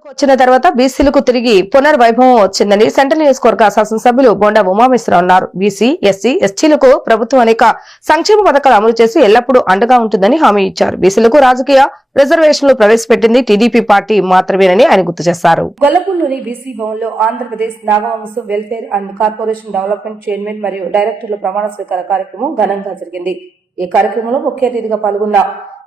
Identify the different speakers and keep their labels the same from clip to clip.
Speaker 1: అధికారంలోకి వచ్చిన తర్వాత బీసీలకు తిరిగి పునర్వైభవం వచ్చిందని సెంట్రల్ నియోజకవర్గ శాసనసభ్యులు బొండా ఉమామేశ్వరరావు అన్నారు. బీసీ ఎస్సీ ఎస్టీలకు ప్రభుత్వం అనేక సంక్షేమ పథకాలు అమలు చేసి ఎల్లప్పుడూ అండగా ఉంటుందని హామీ ఇచ్చారు. బీసీలకు రాజకీయ రిజర్వేషన్లు ప్రవేశపెట్టింది టీడీపీ పార్టీ మాత్రమేనని ఆయన గుర్తు చేశారు. గొల్లపూర్లోని బీసీ భవన్లో Andhra Pradesh Nagavamsa welfare and corporation development chairman మరియు డైరెక్టర్ల ప్రమాణ స్వీకార కార్యక్రమం ఘనంగా జరిగింది. ఈ కార్యక్రమంలో ముఖ్య అతిథిగా పాల్గొన్న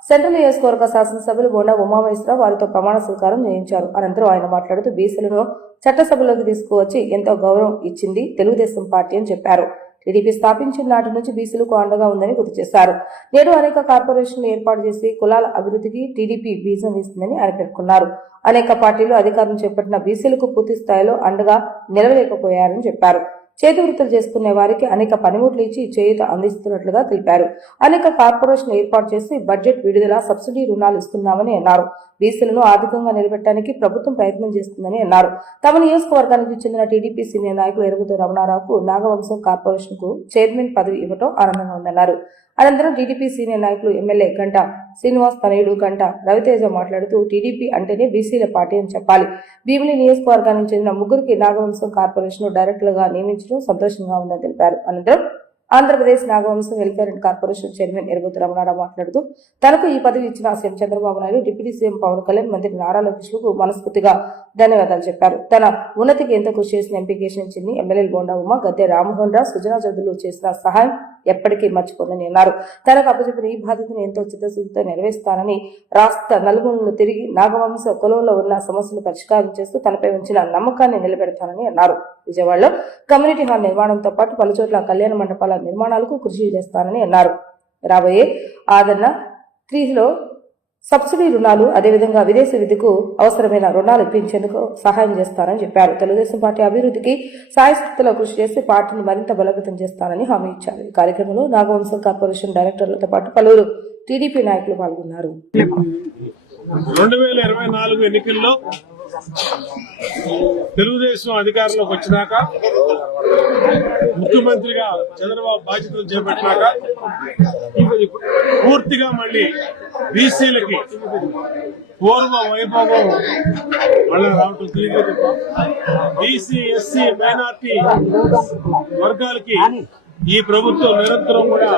Speaker 1: సెంట్రల్ నియోజకవర్గ శాసనసభ్యులు బోండా ఉమామహేశ్వరరావు వారితో ప్రమాణ స్వీకారం చేయించారు. అనంతరం ఆయన మాట్లాడుతూ బీసీలను చట్టసభలోకి తీసుకువచ్చి ఎంతో గౌరవం ఇచ్చింది తెలుగుదేశం పార్టీ అని చెప్పారు. టీడీపీ స్థాపించిన నాటి నుంచి బీసీలకు అండగా ఉందని గుర్తు చేశారు. నేడు అనేక కార్పొరేషన్లు ఏర్పాటు చేసి కులాల అభివృద్ధికి టీడీపీ బీజం వేసిందని ఆయన పేర్కొన్నారు. అనేక పార్టీలు అధికారం చేపట్టిన బీసీలకు పూర్తి స్థాయిలో అండగా నిలవలేకపోయారని చెప్పారు. చేతి వృత్తులు చేసుకునే వారికి అనేక పనిముట్లు ఇచ్చి చేయూత అందిస్తున్నట్లుగా తెలిపారు. అనేక కార్పొరేషన్ ఏర్పాటు చేసి బడ్జెట్ విడుదల సబ్సిడీ రుణాలు ఇస్తున్నామని అన్నారు. బీసీలను ఆర్థికంగా నిలబెట్టడానికి ప్రభుత్వం ప్రయత్నం చేస్తుందని అన్నారు. తమ నియోజకవర్గానికి చెందిన టీడీపీ సీనియర్ నాయకులు ఎరుగుతూ రమణారావుకు నాగవంశం కార్పొరేషన్కు చైర్మన్ పదవి ఇవ్వడం ఆనందంగా ఉందన్నారు. అనంతరం టీడీపీ సీనియర్ నాయకులు ఎమ్మెల్యే గంట శ్రీనివాస్ తనయుడు గంట రవితేజ మాట్లాడుతూ టీడీపీ అంటేనే బీసీల పార్టీ అని చెప్పాలి. భీమిలి నియోజకవర్గానికి చెందిన ముగ్గురికి నాగవంశం కార్పొరేషన్ డైరెక్టర్లుగా నియమించడం సంతోషంగా ఉందని తెలిపారు. అనంతరం Andhra Pradesh Nagavamsam welfare and corporation chairman ఎరుగుతు Ramanarao మాట్లాడుతూ తనకు ఈ పదవి ఇచ్చిన CM Chandrababu Naidu deputy CM Pawan Kalyan మంత్రి నారా లోకేష్లకు మనస్ఫూర్తిగా ధన్యవాదాలు చెప్పారు. తన ఉన్నతికి ఎంతో కృషి చేసిన ఎంపీ కేశించింది ఎమ్మెల్యే బోండా ఉమ గద్దె రామ్మోహన్ రావు సుజనా చౌదరులు చేసిన సహాయం ఎప్పటికీ మర్చిపోనని అన్నారు. తనకు అప్పచెప్పిన ఈ బాధ్యతను ఎంతో చిత్తశుద్ధితో నెరవేరుస్తానని రాష్ట్ర నలుగురులను తిరిగి నాగవంశ కులంలో ఉన్న సమస్యలు పరిష్కారం చేస్తూ తనపై ఉంచిన నమ్మకాన్ని నిలబెడతానని అన్నారు. విజయవాడలో కమ్యూనిటీ హాల్ నిర్మాణంతో పాటు పలుచోట్ల కళ్యాణ మండపాల నిర్మాణాలకు కృషి చేస్తానని అన్నారు. రాబోయే ఆదరణ త్రీలో సబ్సిడీ రుణాలు అదేవిధంగా విదేశీ విద్యకు అవసరమైన రుణాలు ఇప్పించేందుకు సహాయం చేస్తానని చెప్పారు. తెలుగుదేశం పార్టీ అభివృద్ధికి సాయస్థితిలో కృషి చేసి పార్టీని మరింత బలోపేతం చేస్తానని హామీ ఇచ్చారు. ఈ కార్యక్రమంలో నాగవంశం కార్పొరేషన్ డైరెక్టర్లతో పాటు పలువురు టీడీపీ నాయకులు పాల్గొన్నారు.
Speaker 2: రెండు వేల ఇరవై నాలుగు ఎన్నికల్లో తెలుగుదేశం అధికారంలోకి వచ్చినాక ముఖ్యమంత్రిగా చంద్రబాబు బాధ్యతలు చేపట్టినాక పూర్తిగా మళ్ళీ బీసీలకి పూర్వ వైభవం మళ్ళీ రావటం తెలియదు బీసీ ఎస్సీ మైనార్టీ వర్గాలకి ఈ ప్రభుత్వం నిరంతరం కూడా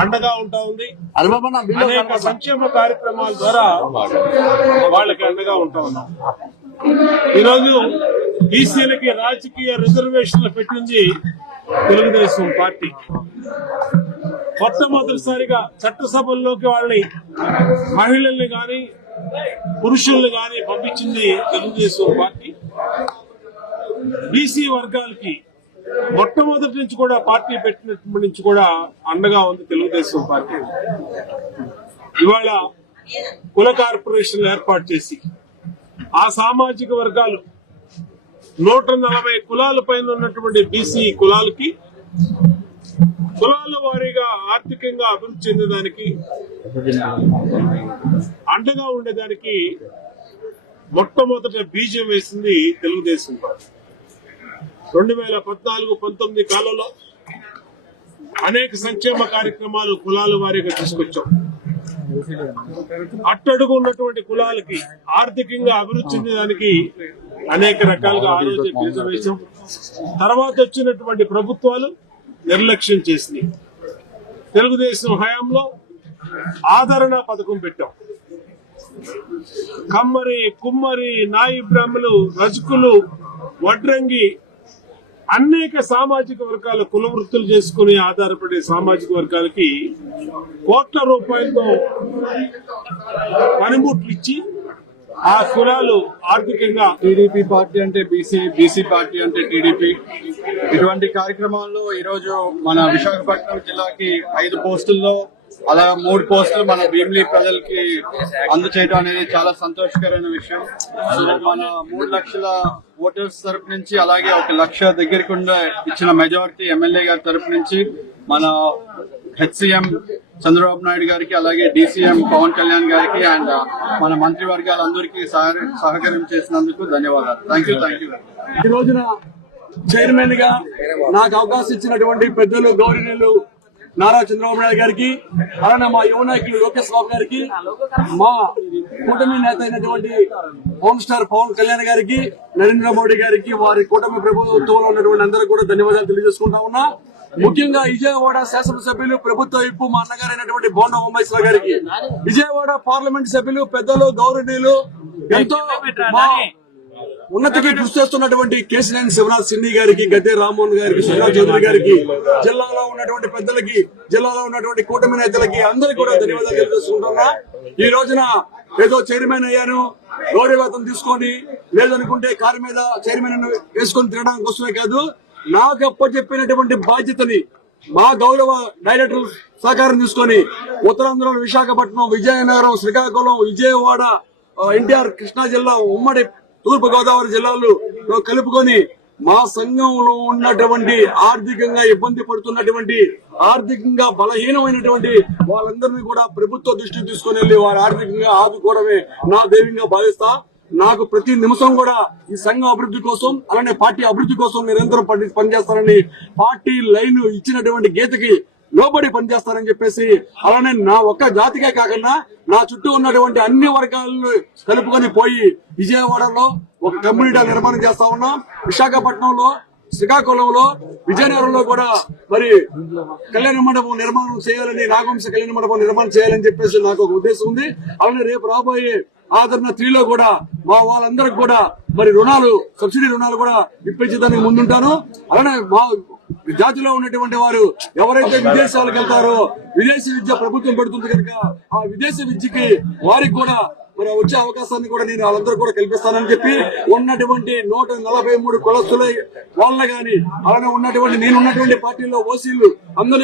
Speaker 2: అండగా ఉంటా ఉంది. అనేక సంక్షేమ కార్యక్రమాల ద్వారా వాళ్ళకి అండగా ఉంటా ఉన్నాం. ఈరోజు బీసీలకి రాజకీయ రిజర్వేషన్లు పెట్టింది తెలుగుదేశం పార్టీ. మొట్టమొదటిసారిగా చట్టసభల్లోకి వాళ్ళని మహిళల్ని గాని పురుషుల్ని గాని పంపించింది తెలుగుదేశం పార్టీ. బీసీ వర్గాలకి మొట్టమొదటి నుంచి కూడా పార్టీ పెట్టినప్పటి నుంచి కూడా అండగా ఉంది తెలుగుదేశం పార్టీ. ఇవాళ కుల కార్పొరేషన్ ఏర్పాటు చేసి ఆ సామాజిక వర్గాలు నూట నలభై కులాల పైన ఉన్నటువంటి బీసీ కులాలకి కులాల వారీగా ఆర్థికంగా అభివృద్ధి చెందేదానికి అండగా ఉండేదానికి మొట్టమొదట బీజం వేసింది తెలుగుదేశం పార్టీ. రెండు వేల పద్నాలుగు పంతొమ్మిది కాలంలో అనేక సంక్షేమ కార్యక్రమాలు కులాల వారీగా తీసుకొచ్చాం. అట్టడుగు ఉన్నటువంటి కులాలకి ఆర్థికంగా అభివృద్ధి చెందడానికి అనేక రకాలుగా ఆలోచన బీజం వేశాం. తర్వాత వచ్చినటువంటి ప్రభుత్వాలు నిర్లక్ష్యం చేసినాయి తెలుగుదేశం హయాంలో ఆదరణ పథకం పెట్టాం. కమ్మరి కుమ్మరి నాయి బ్రాహ్మలు రజకులు వడ్రంగి అనేక సామాజిక వర్గాల కుల వృత్తులు చేసుకుని ఆధారపడే సామాజిక వర్గాలకి కోట్ల రూపాయలతో పనిముట్లు ఇచ్చి ఆ కులాలు ఆర్థికంగా
Speaker 3: టీడీపీ పార్టీ అంటే బీసీ బీసీ పార్టీ అంటే టీడీపీ. ఇటువంటి కార్యక్రమాల్లో ఈరోజు మన విశాఖపట్నం జిల్లాకి ఐదు పోస్టుల్లో అలా మూడు పోస్టులు మన భీమిలీ ప్రజలకి అందచేయడం అనేది చాలా సంతోషకరమైన విషయం. మన మూడు లక్షల ఓటర్స్ తరపు నుంచి అలాగే ఒక లక్ష దగ్గరికి ఉండే ఇచ్చిన మెజారిటీ ఎమ్మెల్యే గారి తరపు నుంచి మన హెచ్సిఎం చంద్రబాబు నాయుడు గారికి అలాగే డీసీఎం పవన్ కళ్యాణ్ గారికి అండ్ మన మంత్రివర్గాలందరికీ సహ- సహకారం చేసినందుకు ధన్యవాదాలు. థ్యాంక్ యూ థ్యాంక్ యూ
Speaker 4: ఈ రోజున చైర్మన్గా నాకు అవకాశం ఇచ్చినటువంటి పెద్దలు గౌరవనీయులు నారా చంద్రబాబు నాయుడు గారికి అలానే మా యువ నాయకులు లోకేష్ బాబు గారికి మా కూటమి నేత అయినటువంటి హోమ్ స్టార్ పవన్ కళ్యాణ్ గారికి నరేంద్ర మోడీ గారికి వారి కూటమి ప్రభుత్వంలో ఉన్నటువంటి అందరూ కూడా ధన్యవాదాలు తెలియజేసుకుంటా ఉన్నా. ముఖ్యంగా విజయవాడ శాసనసభ్యులు ప్రభుత్వ ఇప్పు మా అన్నగారైనటువంటి బోండ ఉమ్మేశ్వర గారికి. విజయవాడ పార్లమెంట్ సభ్యులు పెద్దలు గౌరవనీయులు ఎంతో ఉన్నతికి కృషి చేస్తున్నటువంటి కేసినేని శివరాజ్ సిన్ని గారికి గద్దె రామ్మోహన్ గారికి శ్రీరాజ్ చౌదరి గారికి జిల్లాలో ఉన్నటువంటి పెద్దలకి జిల్లాలో ఉన్నటువంటి కూటమి నేతలకి అందరికి కూడా ధన్యవాదాలు తెలియజేసుకుంటున్నా. ఈ రోజున ఏదో చైర్మన్ అయ్యాను గౌరవ తీసుకొని లేదనుకుంటే కారు మీద చైర్మన్ వేసుకొని తినడానికి వస్తుమే కాదు. నాకు అప్పచెప్పినటువంటి బాధ్యతని మా గౌరవ డైరెక్టర్ సహకారం తీసుకొని ఉత్తరాంధ్ర విశాఖపట్నం విజయనగరం శ్రీకాకుళం విజయవాడ ఎన్టీఆర్ కృష్ణా జిల్లా ఉమ్మడి తూర్పు గోదావరి జిల్లాలో కలుపుకొని మా సంఘంలో ఉన్నటువంటి ఆర్థికంగా ఇబ్బంది పడుతున్నటువంటి ఆర్థికంగా బలహీనమైనటువంటి వాళ్ళందరినీ కూడా ప్రభుత్వ దృష్టికి తీసుకుని వెళ్ళి వారి ఆర్థికంగా ఆదుకోవడమే నా ధైర్యంగా భావిస్తా. నాకు ప్రతి నిమిషం కూడా ఈ సంఘం అభివృద్ధి కోసం అలానే పార్టీ అభివృద్ధి కోసం నిరంతరం పని- పనిచేస్తానని పార్టీ లైన్ ఇచ్చినటువంటి గీతకి లోబడి పనిచేస్తారని చెప్పేసి అలానే నా ఒక్క జాతికే కాకుండా నా చుట్టూ ఉన్నటువంటి అన్ని వర్గాలను కలుపుకొని పోయి విజయవాడలో ఒక కమ్యూనిటీ నిర్మాణం చేస్తా ఉన్నాం. విశాఖపట్నంలో శ్రీకాకుళంలో విజయనగరంలో కూడా మరి కళ్యాణ మండపం నిర్మాణం చేయాలని నాగవంశ కళ్యాణ మండపం నిర్మాణం చేయాలని చెప్పేసి నాకు ఒక ఉద్దేశం ఉంది. అలానే రేపు రాబోయే ఆదరణ త్రీలో కూడా మా వాళ్ళందరికి కూడా మరి రుణాలు సబ్సిడీ రుణాలు కూడా ఇప్పించడానికి ముందుంటాను. అలానే మా జాతిలో ఉన్నటువంటి వారు ఎవరైతే విదేశాలకు వెళ్తారో విదేశీ విద్య ప్రభుత్వం పెడుతుంది కనుక ఆ విదేశీ విద్యకి వారికి కూడా మరి వచ్చే అవకాశాన్ని కూడా నేను వాళ్ళందరూ కూడా కల్పిస్తానని చెప్పి ఉన్నటువంటి నూట నలభై మూడు కులస్తుల వాళ్ళ గాని అలానే ఉన్నటువంటి నేను ఉన్నటువంటి పార్టీలో ఓసీలు అందరూ